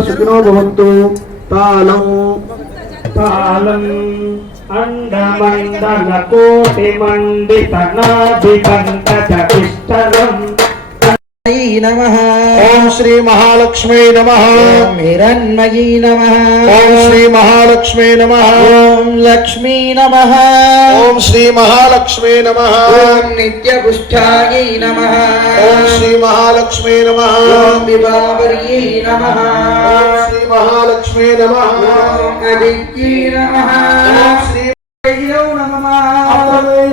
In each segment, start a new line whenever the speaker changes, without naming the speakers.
సుఖినో భవంతు తాళం
కాలం అండమండల కోటి మండిత నాభి పంకజ పిష్టలం
నమః
ఓం శ్రీ మహాలక్ష్మీ నమ
హిరణ్మయీ నమః
ఓం శ్రీ మహాలక్ష్మీ నమ
ఓం లక్ష్మీ నమః
ఓం శ్రీ మహాలక్ష్మీ నమ
ఓం నిత్యపుష్టాయై నమః
ఓం శ్రీ మహాలక్ష్మీ నమ
ఓం విభావర్యై నమః
ఓం శ్రీ మహాలక్ష్మీ నమ
ఓం నమః
ఓం శ్రీ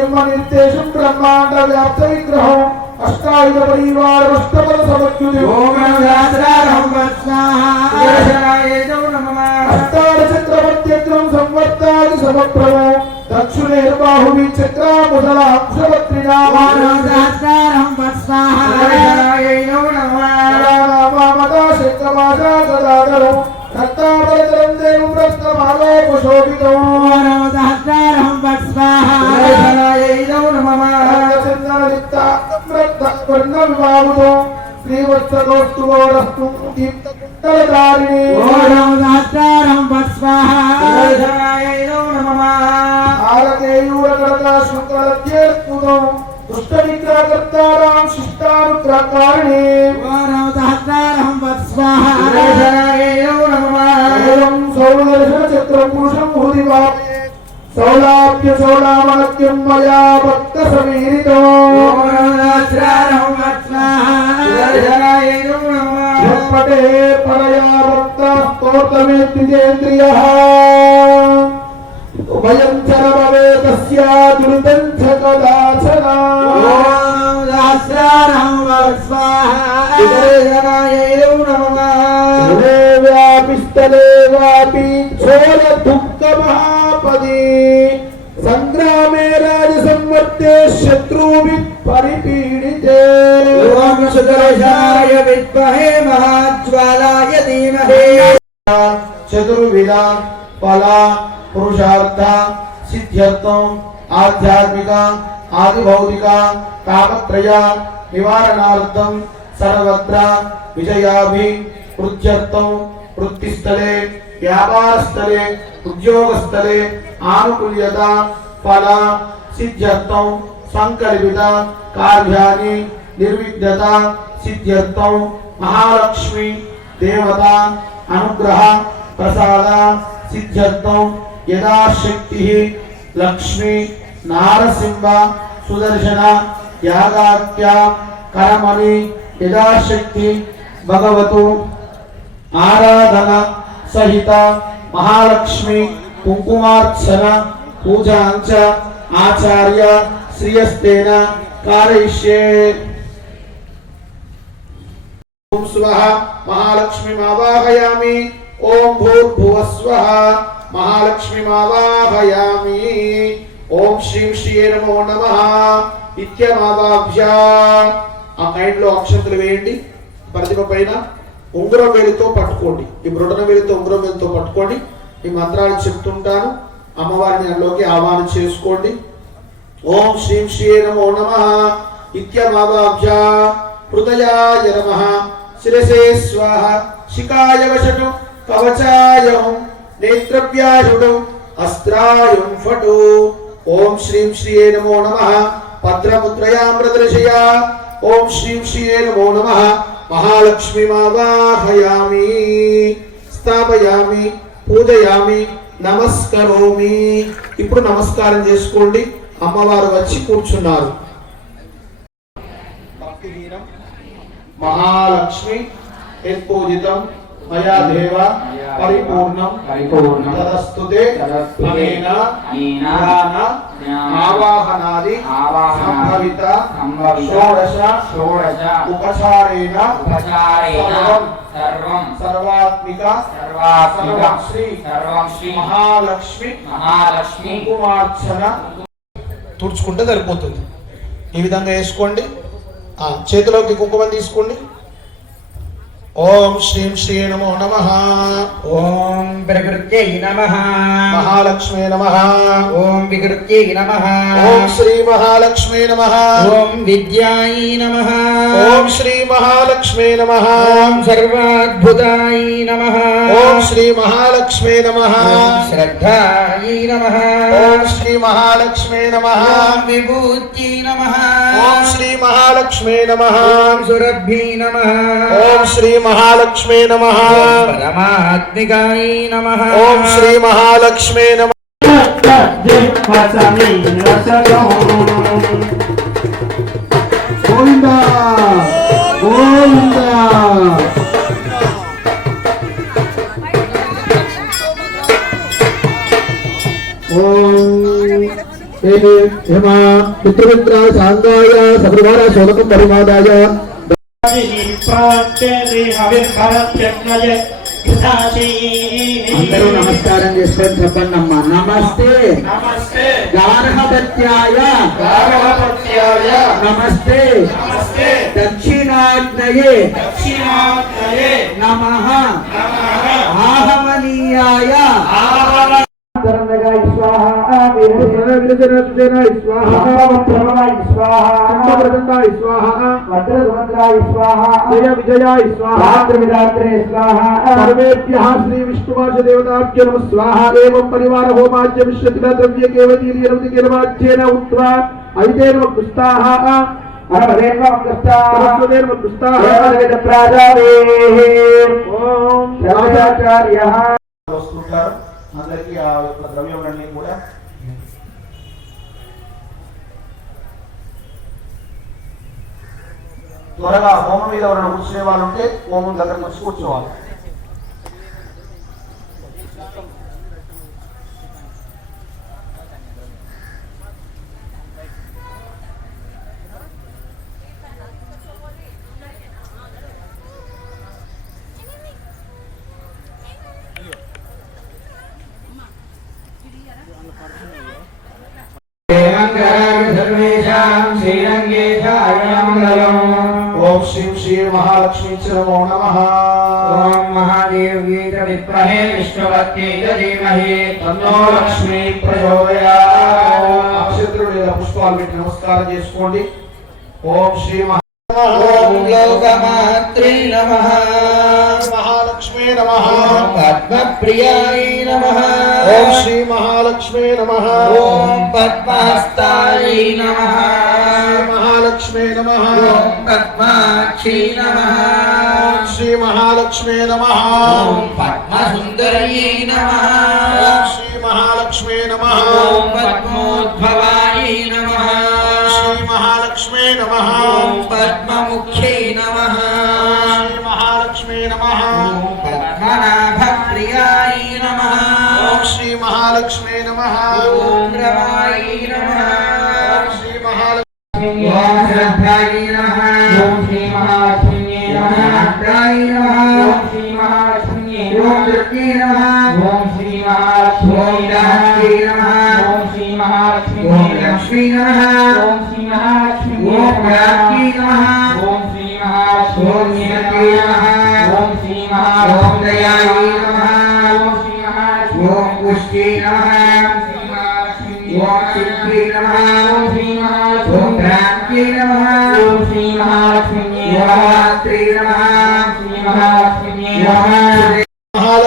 నమః
నిర్దేశం బ్రహ్మాండ వ్యాప్త విగ్రహం అష్టాయుధ పరివార అష్టపద సమత్యుజ
ఓం సహస్రారం వత్సాహ నమః
అష్టాద చక్రవర్త్యగ్రం సంవర్తాది సమప్రభో దక్షిణేర్బాహువి చక్రాముదల అంశవత్రినామాన
సహస్రారం వత్సాహ నమః.
మదా శక్రమాషా సదాగరం రక్తాబలచరం దేవం రక్తమాలోపశోభితం
సహస్రారం వత్సాహ
శ్రీవత్సగోస్తుగోరస్తు దీప్తకుండలధారిణి
సహస్రారం వత్సాహ
ఆరకేయూరగడగా శుక్రలత్యేర్పుతం దుష్ట విగ్రహకర్తారాం శిష్టానుగ్రహకారిణి
సహస్రారం వత్సాహ
ఏవం సౌదర్శన చక్రం పురుషం హృది భావే సౌలాభ్య సౌలామాక్యం మయా భక్త సమీరితం పటే పరయా భక్త స్తోత్రమే ద్విజేంద్రియ ఉభయం చరవే తస్యా దురితం చ కదాచన హృదే వ్యాపిస్తలే వాపి ఛోల దుఃఖ మహాపది సంగ్రామే రాజ సంవర్తే శత్రువి పరిపీడితే
మహాజ్వాలాయ ధీమహే
చతుర్విధ ఫల పురుషార్థ సిద్ధ్యర్థం ఆధ్యాత్మిక ఆది భౌతిక కామత్రయ నివారణార్థం సర్వత్ర విజయాభి వృత్యర్థం వృత్తిస్థలే వ్యాపారస్థలే ఉద్యోగస్థలే ఆనుకూల్యత ఫల సిద్ధ్యర్థం సంకల్పిత కార్యాన్ని నిర్విఘ్నత సిద్ధ్యర్థం మహాలక్ష్మి దేవత అనుగ్రహ ప్రసాద సిద్ధ్యర్థం యథాశక్తి లక్ష్మి నారసింహ సుదర్శన యాగాత్య కరమణి యథాశక్తి భగవతు ఆరాధన సహిత మహాలక్ష్మి కుంకుమార్చన పూజాంచ ఆచార్య శ్రియస్తేన కారయిష్యే. ఓం స్వః మహాలక్ష్మిమావాహయామి ఓం భూర్భువస్వః మహాలక్ష్మిమావాహయామి ఓం శ్రీం శ్రీయే నమో నమః. ఇత్యమావాభ్య ఆ మైండ్లో అక్షంతలు వేయండి. ప్రతిమ పైన ఉంగరం వేలితో పట్టుకోండి. ఈ బ్రొటన వేలితో ఉంగరం వేలితో పట్టుకోండి. ఈ మంత్రాలు చెప్తుంటాను. అమ్మవారిని అందులోకి ఆహ్వానం చేసుకోండి. ఓం శ్రీం శ్రీ నమో నమ. ఇత్యమాభ్య హృదయాయ నమ. శిరసే స్వాహ. శిఖాయ వశటు కవచాయం నేత్రవ్యాయుడు. అస్త్రాయం ఫటు. ఓం శ్రీం శ్రీ నమో నమ. భద్రముద్రయాం ఓం శ్రీం శ్రీ నమో నమ. మహాలక్ష్మీమావాహయామి స్థాపయామి పూజయామి నమస్కరోమి. ఇప్పుడు నమస్కారం చేసుకోండి. అమ్మవారు వచ్చి కూర్చున్నారు. భక్తిహీనం మహాలక్ష్మి యత్పూజితం మయా దేవ పరిపూర్ణం.
పరిపూర్ణం.
తదస్తుతే అనేన జ్ఞాన ఆవాహనాది సంభవిత షోడశ
షోడశ
ఉపచారేణ
ఉపచారేణ
సర్వం.
సర్వం.
సర్వాత్మిక
సర్వాత్మిక
సర్వం శ్రీ
సర్వం శ్రీ
మహాలక్ష్మి
మహాలక్ష్మి
కుంకుమార్చన తుడుచుకుంటే సరిపోతుంది. ఈ విధంగా వేసుకోండి. ఆ, చేతిలోకి కుంకుమ తీసుకోండి. ఓం శ్రీం శ్రీ నమో నమ
ఓం ప్రకృత్యై నమః
మహాలక్ష్మే నమ
ఓం వికృత్యై నమః
ఓం శ్రీ మహాలక్ష్మే నమ
ఓం విద్యాయై నమః
ఓం శ్రీ మహాలక్ష్మే నమ
ఓం సర్వాద్భుతాయై నమః
ఓం శ్రీ మహాలక్ష్మే నమ
ఓం శ్రద్ధాయై నమః
ఓం శ్రీ మహాలక్ష్మే నమ
ఓం విభూత్యై నమః
ఓం శ్రీ మహాలక్ష్మే నమ
ఓం సురభ్యై నమః
ఓం శ్రీ మహాలక్ష్మే నమ
పరమాత్మికాయ నమః
ఓం శ్రీ మహాలక్ష్మే నమ
గోవింద గోవింద ఓం ఏమి హేమా మిత్రమిత్ర సాంగాయ సపరివార శోభకం పరిమాదాయ అందరూ నమస్కారం చేసుకొని చెప్పండి అమ్మా నమస్తే.
నమస్తే.
గార్హపత్యాయ.
గార్హపత్యాయ.
నమస్తే.
నమస్తే.
దక్షిణాగ్నయే.
దక్షిణాగ్నయే.
నమః.
నమః.
ఆహమనీయాయ. స్వాహ వీరజన స్వాహ చంద్రప్రదండాయ స్వాహ వజ్రధుమంద్రాయ స్వాహ జయ విజయాయ స్వాహ రాత్రివిరాత్రే స్వాహ సర్వేభ్యः శ్రీ విష్ణువాచ దేవతాభ్యో నమః స్వాహ ఏవం పరివార హోమాజ్య విశ్వతిన ద్రవ్య కేవలీర్యనవతి కేలవాచ్యేన ఉత్వా రాజాచార్యః
వస్తుంటారు అందరికీ ఆ యొక్క ద్రవ్యములన్నీ కూడా త్వరగా హోమం మీద ఎవరైనా కూర్చునే వాళ్ళు ఉంటే హోమం దగ్గరకు వచ్చి కూర్చోవాలి.
సర్వేషాం
శ్రీం శ్రీ మహాలక్ష్మీ నమో. నమ
ఓం మహాదేవ్యై చ విద్మహే విష్ణువత్యై చ ధీమహి.
తన్నో లక్ష్మీ ప్రచోదయాత్. అక్షత్రుడు లేదా పుష్పాలు పెట్టి నమస్కారం చేసుకోండి. ఓం శ్రీ మహా
ఓం లోకమాత్రే నమః.
మహాలక్ష్మీ నమ.
ఓం పద్మప్రియాయ నమః.
ఓం శ్రీ మహాలక్ష్మీ నమ.
ఓం పద్మహస్తాయ నమః.
మహాలక్ష్మీ నమ.
ఓం పద్మాక్షి నమః.
శ్రీ మహాలక్ష్మీ నమ.
ఓం పద్మసుందర్యై నమః.
శ్రీ మహాలక్ష్మీ నమ.
ఓం పద్మోద్భవాయ నమః.
శ్రీ మహాలక్ష్మీ నమ.
ఓం పద్మముఖ్యై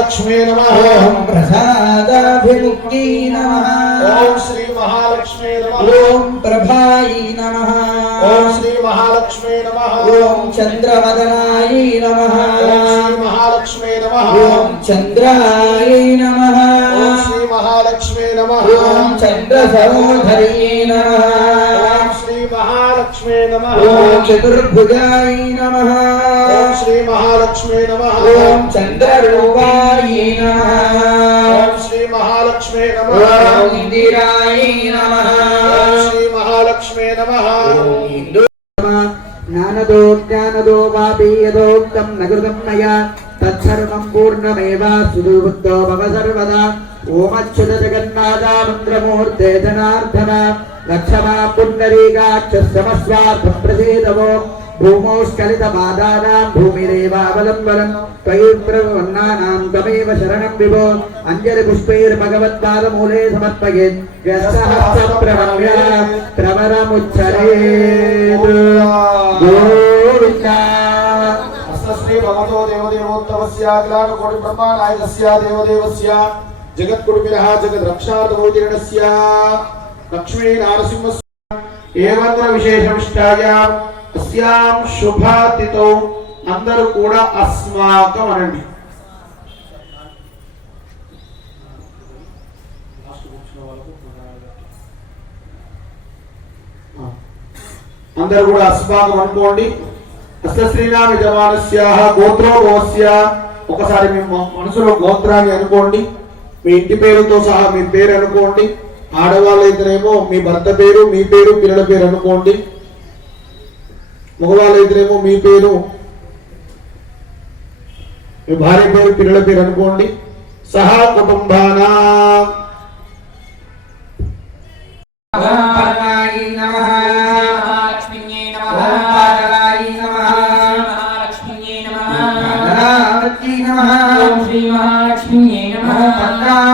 మహాలక్ష్మీ నమ
ఓం ప్రసాదాభిముక్తి నమః
ఓం శ్రీ మహాలక్ష్మీ నమ
ఓం ప్రభాయి నమః
ఓం శ్రీ మహాలక్ష్మీ నమ
ఓం చంద్రవదనాయ నమః
ఓం శ్రీ మహాలక్ష్మీ నమ
ఓం చంద్రాయ నమః
ఓం శ్రీ మహాలక్ష్మీ నమ
ఓం చంద్రసహోదరీ నమః
ఓం శ్రీ మహాలక్ష్మీ నమ
ఓం చతుర్భుజాయ నమః।
ఓం శ్రీ మహాలక్ష్మీ నమ
ఓం చంద్రరూపాయ నమః।
ఓం శ్రీ మహాలక్ష్మీ నమ
ఓం ఇందిరాయ నమః।
ఓం శ్రీ మహాలక్ష్మీ నమ।
జ్ఞానదో జ్ఞానదో వాపి యదోక్తం నగృతం మయా తత్సర్వం ఓమచ్యుత జగన్నాథ మంత్రమూర్తే జనార్దన లక్షమా పుండరీకాక్ష సమస్వార్థ ప్రసేదవో. భూమౌ స్ఖలితపాదానాం భూమిరేవావలంబనం త్వయి ప్రవన్నానాం తమేవ శరణం విభో. అంజలి పుష్పైర్భగవత్పాదమూలే సమర్పయేత్ వ్యస్తహస్త ప్రవమ్య ప్రవరముచ్చరేత్ గోవిందా.
అస్మశ్రీ భగవతో దేవదేవోత్తమస్య అఖిలాండకోటి బ్రహ్మానాయకస్య దేవదేవస్య. జగత్కుటుంబినః జగద్రక్షార్థమోదీర్ణస్య లక్ష్మీ నారసింహస్య ఏమంత్ర విశేషమిష్టాయ అస్యాం శుభాతితో అందరూ కూడా అస్మాకం అనండి. అందరూ కూడా అస్మాకం అనుకోండి. అస్య శ్రీనామ యజమానస్య గోత్రోభవస్య ఒకసారి మీ మనసులో గోత్రాన్ని అనుకోండి. మీ ఇంటి పేరుతో సహా మీ పేరు అనుకోండి. ఆడవాళ్ళు అయితేనేమో మీ భర్త పేరు మీ పేరు పిల్లల పేరు అనుకోండి. మగవాళ్ళు అయితేనేమో మీ పేరు మీ భార్య పేరు పిల్లల పేరు అనుకోండి. సహా కుటుంబానా.
నమః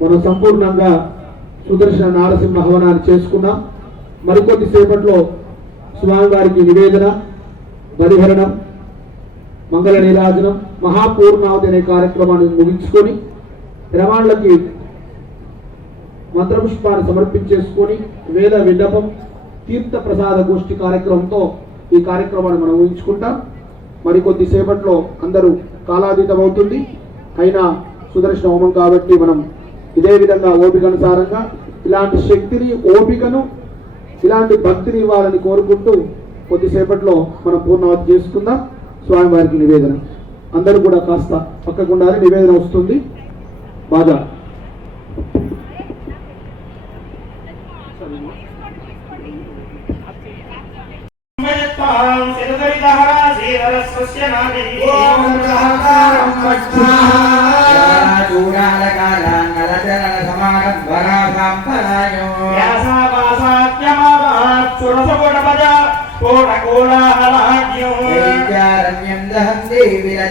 మనం సంపూర్ణంగా సుదర్శన నారసింహ హవనాన్ని చేసుకున్నాం. మరికొద్ది సేపట్లో స్వామివారికి నివేదన బలిహరణం మంగళ నీరాజనం మహాపూర్ణావతి అనే కార్యక్రమాన్ని ముగించుకొని రవాణలకి మంత్రపుష్పాన్ని సమర్పించేసుకొని వేద విన్నపం తీర్థ ప్రసాద గోష్ఠి కార్యక్రమంతో ఈ కార్యక్రమాన్ని మనం ఊహించుకుంటాం మరికొద్ది సేపట్లో అందరూ కాలాతీతం అవుతుంది అయినా సుదర్శన హోమం కాబట్టి మనం ఇదే విధంగా ఓపికనుసారంగా ఇలాంటి శక్తిని ఓపికను ఇలాంటి భక్తిని ఇవ్వాలని కోరుకుంటూ కొద్దిసేపట్లో మనం పూర్ణావతి చేసుకుందాం. స్వామివారికి నివేదన. అందరూ కూడా కాస్త పక్కకుండానే నివేదన వస్తుంది. బాగా.
శ్రీధరస్వస్య నాది
ఓం సహకారం చూడాలకాలాన్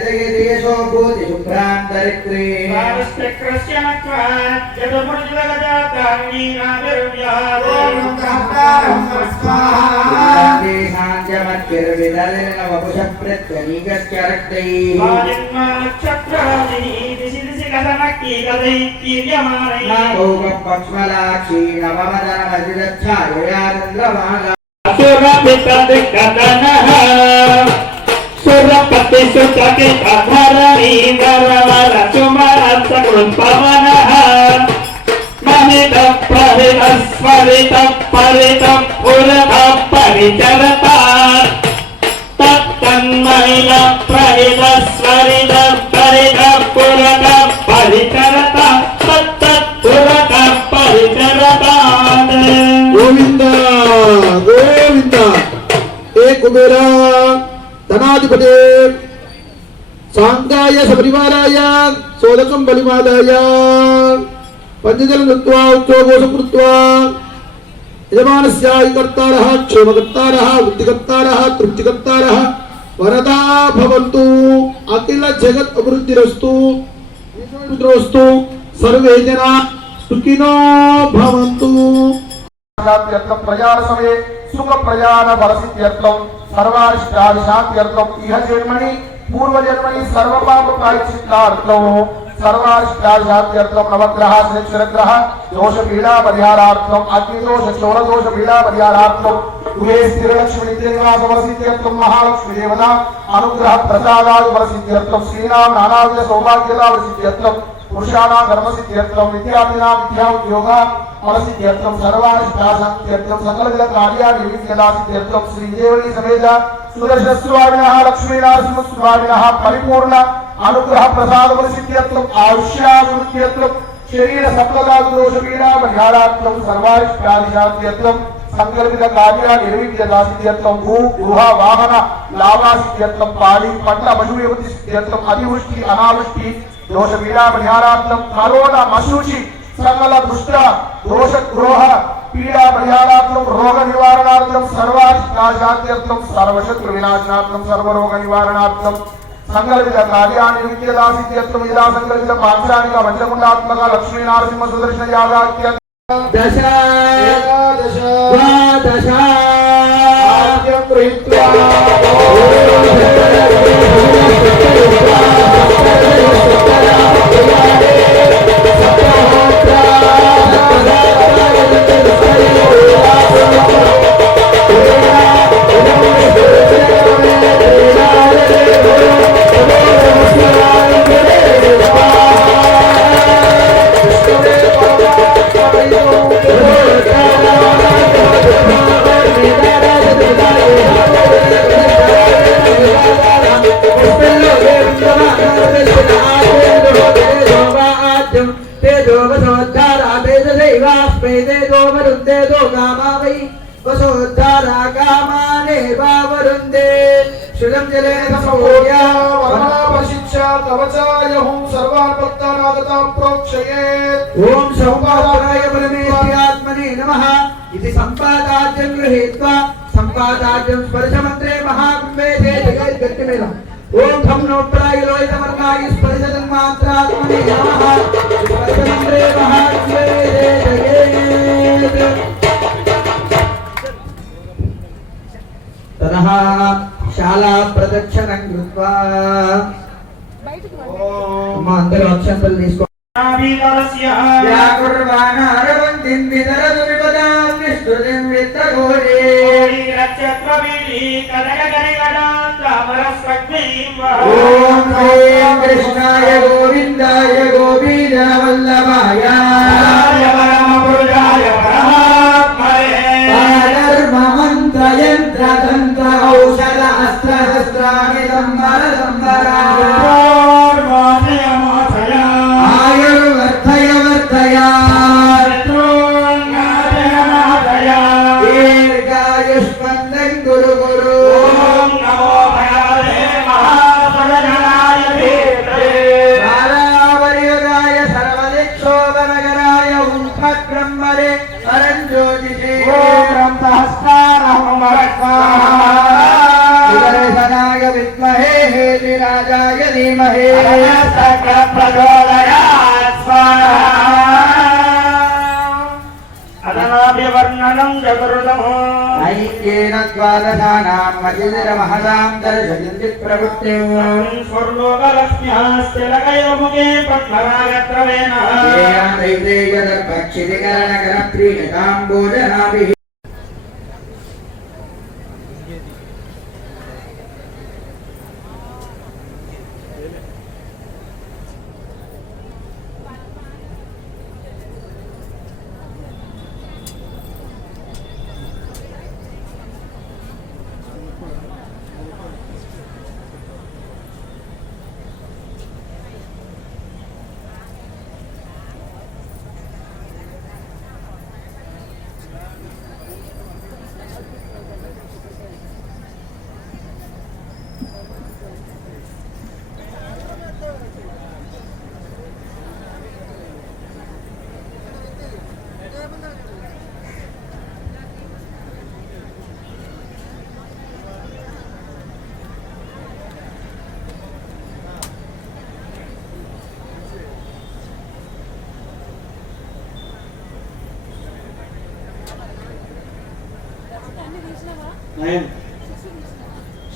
దహంతి విరజయతి యశో భూతి శుభ్రాంతరిత్రే
రామశ్చక్రస్య నత్వా జగముడిలగజాతాంగీనాభిర్వ్యాహో
శాంత్యమత్తిర్విదలిన వపుష ప్రత్యనీకస్య రక్తై
రాజన్మానక్షత్రాదిని దిశి దిశి గదనక్కి గదైత్యమానై
నాగోగం పక్ష్మలాక్షీ నవమదన
ಸುರಪತಿ ಸುತಗೆ ಅಧರ ಈಗರವರ ಸುಮರಸ ಕೃಪವನಃ ಮಹಿತ ಪರಿತ ಸ್ಮರಿತ ಪರಿತ ಪುರದ ಪರಿಚರತ ತತ್ತನ್ಮಹಿಲ ಪ್ರಹಿತ ಸ್ವರಿತ ಪರಿತ ಪುರದ ಪರಿಚರತ ತತ್ತ ಪುರದ ಪರಿಚರತ
ಗೋವಿಂದ ಗೋವಿಂದ ಏ ಕುಬೇರಾ ధనాధిపతే సాంగాయ సపరివారాయ సోదకం బలిమాదాయ పంచజల నృత్వా ఉద్యోగోష కృత్వా యజమానస్యాయ క్షేమకర్తార వృద్ధికర్తార తృప్తికర్తార వరదా భవంతు అఖిల జగత్ అభివృద్ధిరస్తు పుత్రోస్తు సర్వే జనా సుఖినో భవంతు శాంత్యర్థం ప్రయాణ సమయే సుఖ ప్రయాణ వరసిత్యర్థం సర్వారిష్టాశాంత్యర్థం ఇహ జన్మని పూర్వజన్మని సర్వపాప ప్రాయశ్చిత్తార్థం సర్వారిష్టాశాంత్యర్థం నవగ్రహ శనిగ్రహ దోష పీడా పరిహారార్థం అగ్నిదోష చోళదోష పీడా పరిహారార్థం గృహే స్థిరలక్ష్మి నిత్యనివాస వరసిద్ధ్యర్థం మహాలక్ష్మి దేవత అనుగ్రహ ప్రసాదాది వరసిద్ధ్యర్థం శ్రీనాం నానావిధ సౌభాగ్యత వరసిద్ధ్యర్థం పురుషాణాం ధర్మసిద్ధ్యర్థం విద్యార్థినాం విద్యా ఉద్యోగ ఫలసిద్ధ్యర్థం సకల విధ కార్యాన్ని విద్యదాసిద్ధ్యర్థం శ్రీదేవీ సమేత సుదర్శస్వామినః లక్ష్మీనరసింహస్వామినः పరిపూర్ణ అనుగ్రహ ప్రసాద సిద్ధ్యత్వం ఆయుష్యాభివృద్ధ్యత్వం శరీర సఫలదాదు దోష పీడా పరిహారార్థం సర్వారిష్టాదిశాంత్యర్థం సంకల్పిత కార్య నిర్విద్యదాసిద్ధ్యర్థం భూ గృహ వాహన లాభాసిద్ధ్యత్వం పాడి పంట పశువివతి సిద్ధ్యత్వం అతివృష్టి అనావృష్టి దోష పీడా పరిహారార్థం కరోనా మశూచి సకల దుష్ట దోష ద్రోహ పీడా పరిహారార్థం రోగ నివారణార్థం సర్వాధికాశాంత్యర్థం సర్వశత్రు వినాశనార్థం సర్వరోగ నివారణార్థం సంకల్పిత కార్యాన్ని విద్యదాసిత్యత్వం ఇదా సంకల్పిత పాంచానిక పంచముండాత్మక లక్ష్మీ నరసింహ సుదర్శన యాగాత్య
దశ
ఏకాదశ
ద్వాదశ
ఆద్యం గృహీత్వా
శుద్ధం జలేన
సమోర్య
సమోర్య
వరమాపశిక్ష కవచాయ హుం సర్వాన్ భక్తానాగతాం ప్రోక్షయేత్
ఓం సంపాదాయ పరమేశ్వరాత్మనే నమః ఇది సంపాదాజ్యం గృహీత్వా సంపాదాజ్యం స్పర్శమంత్రే మహాకుంభే జగద్గతి మీద ఓం ఖం నోప్రాయ లోహితమర్గాయ స్పర్శతన్మాత్రాత్మనే నమః స్పర్శమంత్రే మహాకుంభే జగేత్ తదః శాలా ప్రదక్షిణం కృత్వా అమ్మ అందరూ అక్షంతలు తీసుకో. ఓం కృష్ణాయ గోవిందాయ గోపీజనవల్లభాయ ద్వాదశానాం మజిరమహదాం దర్శయంతి ప్రవృత్తిం
స్వర్లోకలక్ష్మ్యాస్తిలకైవముఖే పద్మరాగత్రవేణ
భోజనాభి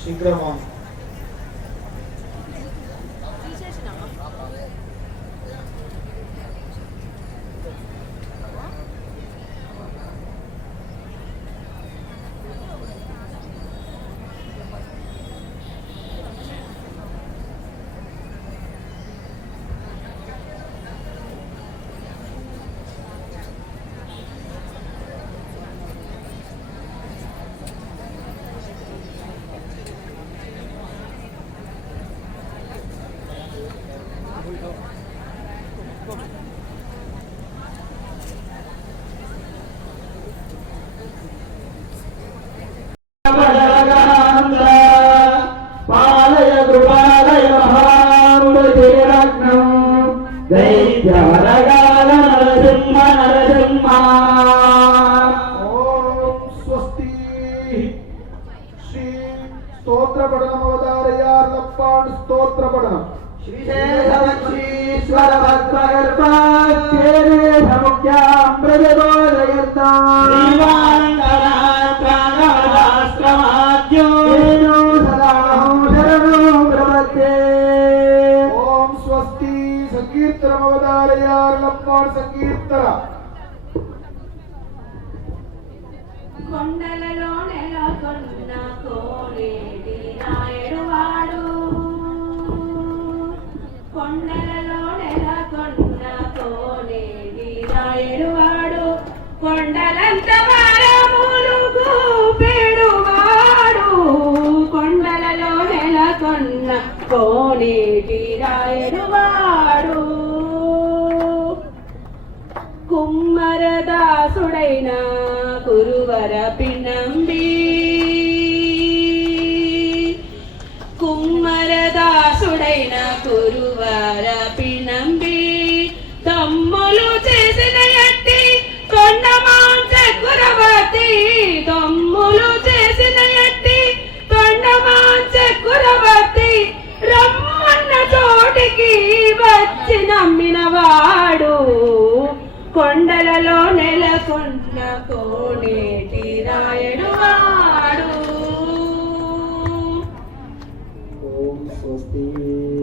शीघ्र కొండలంతవా? నమ్మినవాడు కొండలలో నెలకొన్న కోనేటి రాయడు వాడు.
ఓం స్వస్తి.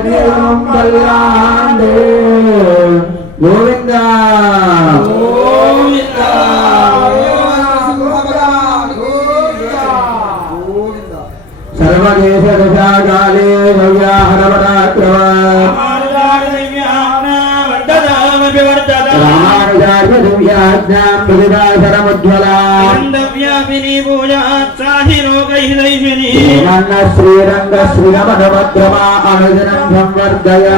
హరిం కళ్యాణే గోవింద. సర్వదేశ దశాకాలే భవ్యాహరవరాక్రమ రామానుజార్య దివ్యాజ్ఞాం ప్రతిభాసరముజ్వలా శ్రీరంగ శ్రీరంగ శ్రీయమనమద్రమా అనుజనం సంవర్ధయ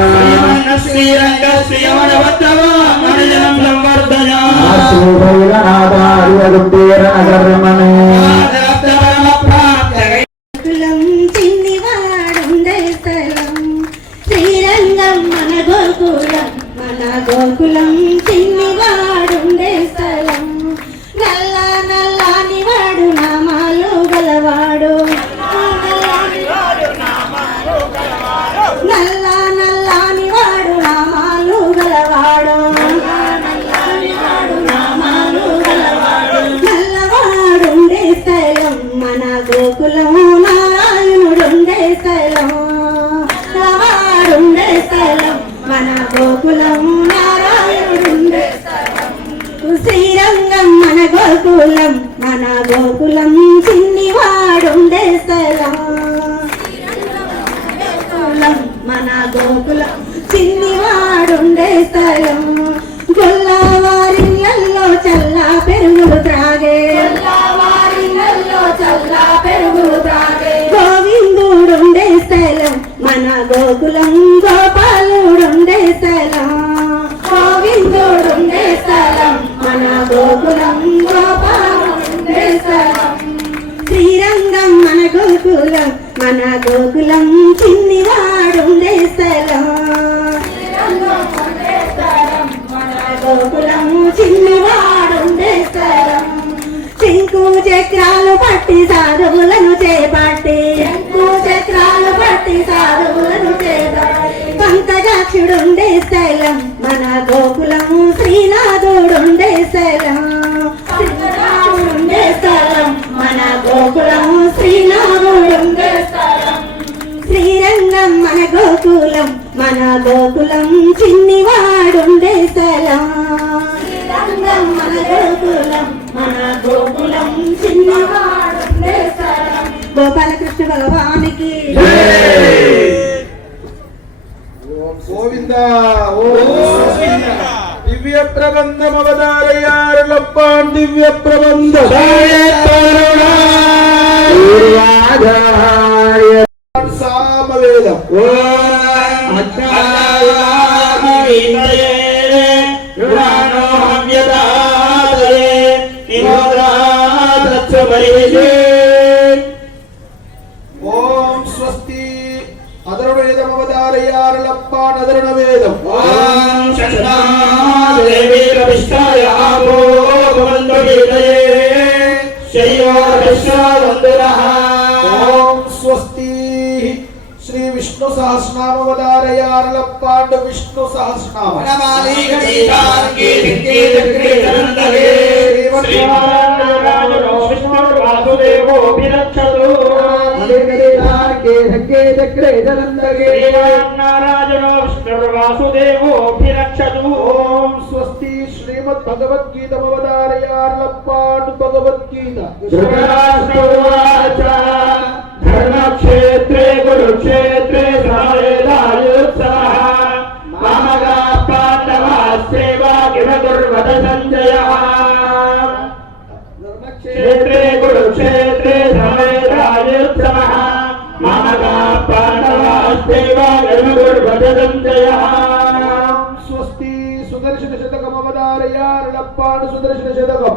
శ్రీరంగ శ్రీయమనమద్రమా అనుజనం సంవర్ధయ గోకులం గోకులం మన గోకులం చిన్నివాడుండే స్థలం. గోకులం మన గోకులం చిన్నివాడుండే స్థలం. గొల్లవారిళ్ళల్లో చల్లా పెరుగులు త్రాగే. గొల్లవారిళ్ళల్లో చల్లా పెరుగులు త్రాగే. గోవిందుడుండే స్థలం మన గోకులం గోపాలుడుండే మన గోకులం చిన్నివాడుండే స్థలం. మన గోకులం చిన్నివాడుండే స్థలం. చింకు చక్రాలు పట్టి సాధువులను చేపట్టి. చింకు చక్రాలు పట్టి సాధువులను చేపట్టి. పంకజాక్షుడుండే స్థలం. మన గోకులం శ్రీనాథుడుండే స్థలం. శ్రీనాథుడుండే స్థలం. మన గోకులం శ్రీనాథుడుండే మన గోకులం చిన్నివాడుండే స్థలం. మన గోకులం మన గోకులం చిన్నవాడుండే స్థలం. గోపాలకృష్ణ భగవానికి.
గోవింద దివ్య ప్రబంధం అవతారయారులప్పాన్ దివ్య ప్రబంధ విష్ణు సహస్రనామ. ఓం స్వస్తి శ్రీమద్ భగవద్గీత. అవతారయారులప్పాండు భగవద్గీత
ధర్మక్షేత్రే కురుక్షేత్రే సమవేదాయోత్సవः సంజయः క్షేత్రే కురుక్షేత్రే సమవేదాయోత్సవः మామగా పాండవా సేవా కిమ కుర్వత సంజయः
స్వస్తి శతకం. అవతారయారులప్పాండు సుదర్శన శతకం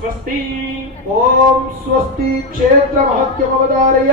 స్వస్తి.
ఓం స్వస్తి క్షేత్ర మహత్యం అవతారయ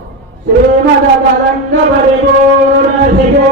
శ్రీమద పరంగ పరిపూర్ణ శివో